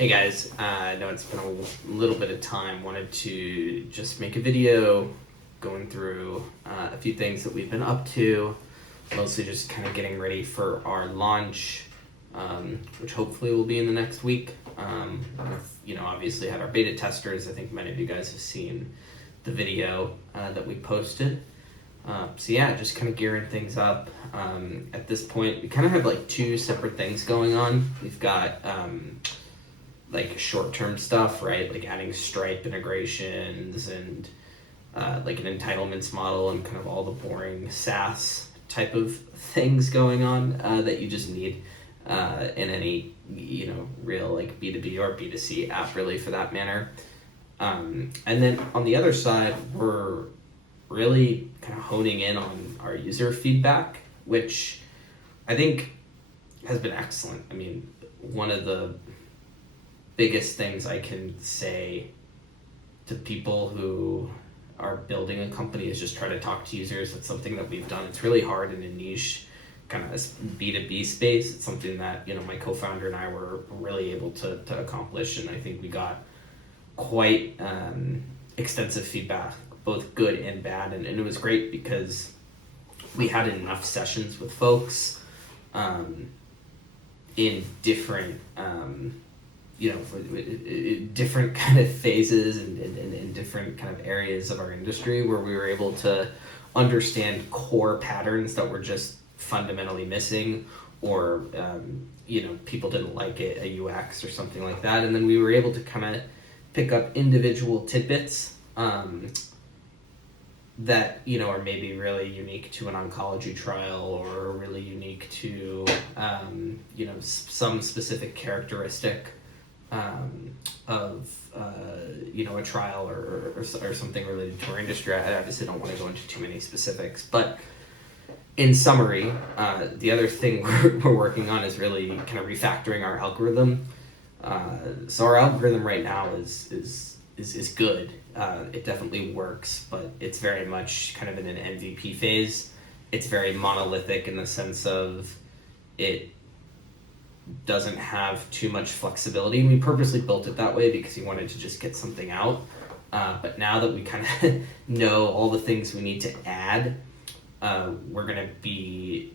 Hey guys, I know it's been a little bit of time. Wanted to just make a video going through a few things that we've been up to, mostly just kind of getting ready for our launch, which hopefully will be in the next week. We've, obviously had our beta testers. I think many of you guys have seen the video that we posted. So yeah, just kind of gearing things up. At this point, we kind of have like two separate things going on. We've got like short-term stuff, right? Like adding Stripe integrations and like an entitlements model and kind of all the boring SaaS type of things going on that you just need in any, real like B2B or B2C app really for that matter. And then on the other side, we're really kind of honing in on our user feedback, which I think has been excellent. I mean, one of the biggest things I can say to people who are building a company is just try to talk to users. It's something that we've done. It's really hard in a niche kind of B2B space. It's something that, my co-founder and I were really able to accomplish, and I think we got quite extensive feedback, both good and bad, and it was great because we had enough sessions with folks in different different kind of phases and different kind of areas of our industry where we were able to understand core patterns that were just fundamentally missing, or people didn't like it, a UX or something like that, and then we were able to kind of pick up individual tidbits that are maybe really unique to an oncology trial, or really unique to some specific characteristic of a trial or something related to our industry. I obviously don't want to go into too many specifics, but in summary, the other thing we're working on is really kind of refactoring our algorithm. So our algorithm right now is good. It definitely works, but it's very much kind of in an MVP phase. It's very monolithic in the sense of it doesn't have too much flexibility. We purposely built it that way because we wanted to just get something out. But now that we kind of know all the things we need to add, we're going to be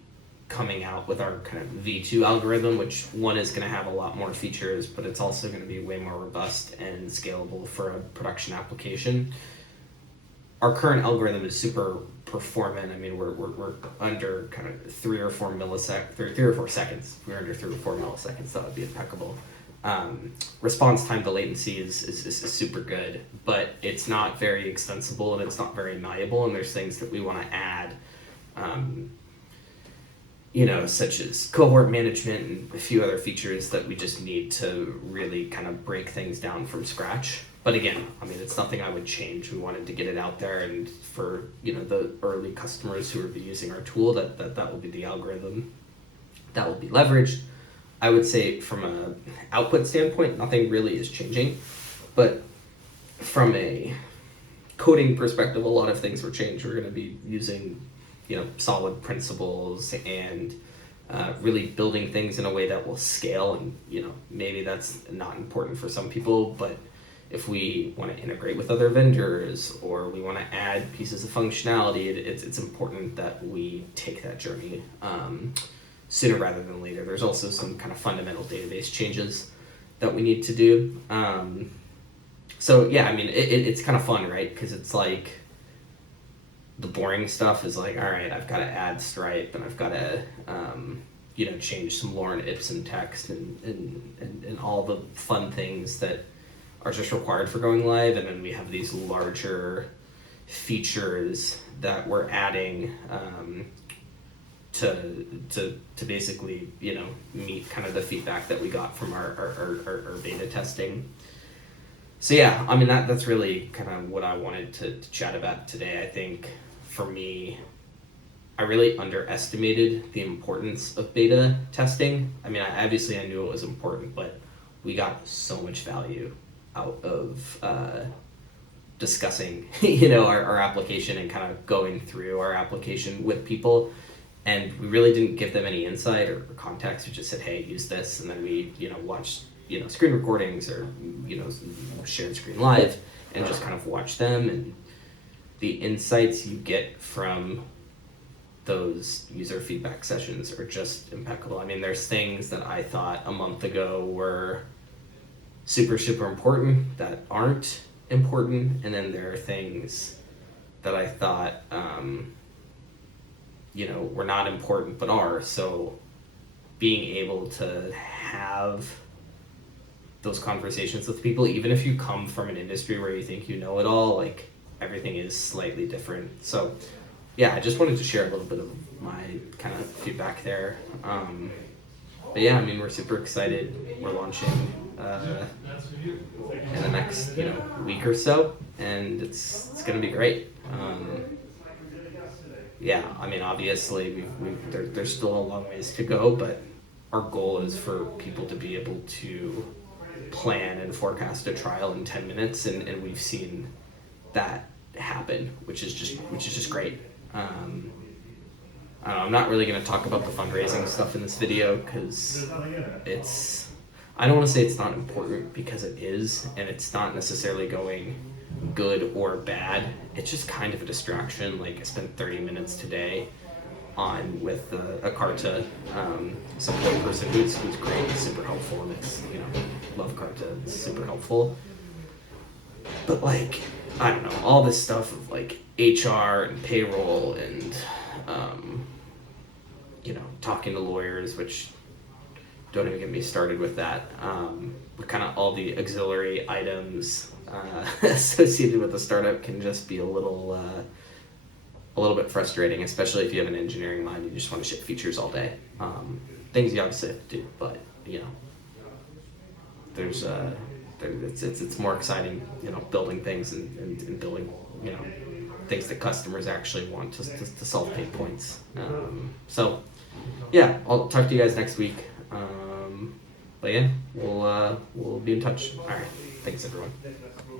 coming out with our kind of V2 algorithm, which one is going to have a lot more features, but it's also going to be way more robust and scalable for a production application. Our current algorithm is super performant. I mean, we're under kind of 3 or 4 seconds. If we're under 3 or 4 milliseconds, that would be impeccable. Response time to latency is super good, but it's not very extensible and it's not very malleable, and there's things that we want to add, such as cohort management and a few other features that we just need to really kind of break things down from scratch. But again, I mean, it's nothing I would change. We wanted to get it out there, and for the early customers who will be using our tool, that will be the algorithm that will be leveraged. I would say from a output standpoint, nothing really is changing, but from a coding perspective, a lot of things were changed. We're going to be using solid principles and really building things in a way that will scale, and maybe that's not important for some people, but if we want to integrate with other vendors or we want to add pieces of functionality, it's important that we take that journey sooner rather than later. There's also some kind of fundamental database changes that we need to do. So yeah, I mean, it's kind of fun, right? Because it's like the boring stuff is like, all right, I've got to add Stripe and I've got to change some Lorem Ipsum text and all the fun things that are just required for going live. And then we have these larger features that we're adding to basically meet kind of the feedback that we got from our beta testing. So yeah, I mean that's really kind of what I wanted to chat about today. I think for me, I really underestimated the importance of beta testing. I mean, I knew it was important, but we got so much value out of discussing our application and kind of going through our application with people, and we really didn't give them any insight or context. We just said, hey, use this, and then we watched screen recordings or shared screen live, and just kind of watch them, and the insights you get from those user feedback sessions are just impeccable. I mean, there's things that I thought a month ago were super, super important that aren't important, and then there are things that I thought were not important but are. So being able to have those conversations with people, even if you come from an industry where you think you know it all, like, everything is slightly different. So yeah, I just wanted to share a little bit of my kind of feedback there. But yeah, I mean, we're super excited. We're launching in the next week or so, and it's gonna be great. Yeah, I mean, obviously there's still a long ways to go, but our goal is for people to be able to plan and forecast a trial in 10 minutes, and we've seen that happen, which is just great. I'm not really going to talk about the fundraising stuff in this video because I don't want to say it's not important, because it is, and it's not necessarily going good or bad. It's just kind of a distraction. Like, I spent 30 minutes today with a Carta support person who's great, super helpful, and it's love Carta, it's super helpful. But like, I don't know, all this stuff of like HR and payroll and talking to lawyers, which don't even get me started with that. But kind of all the auxiliary items associated with a startup can just be a little bit frustrating, especially if you have an engineering mind and you just want to ship features all day. Things you obviously have to do, but there's it's more exciting, building things and building things that customers actually want to solve pain points. So yeah, I'll talk to you guys next week. But yeah, we'll be in touch. All right, thanks everyone.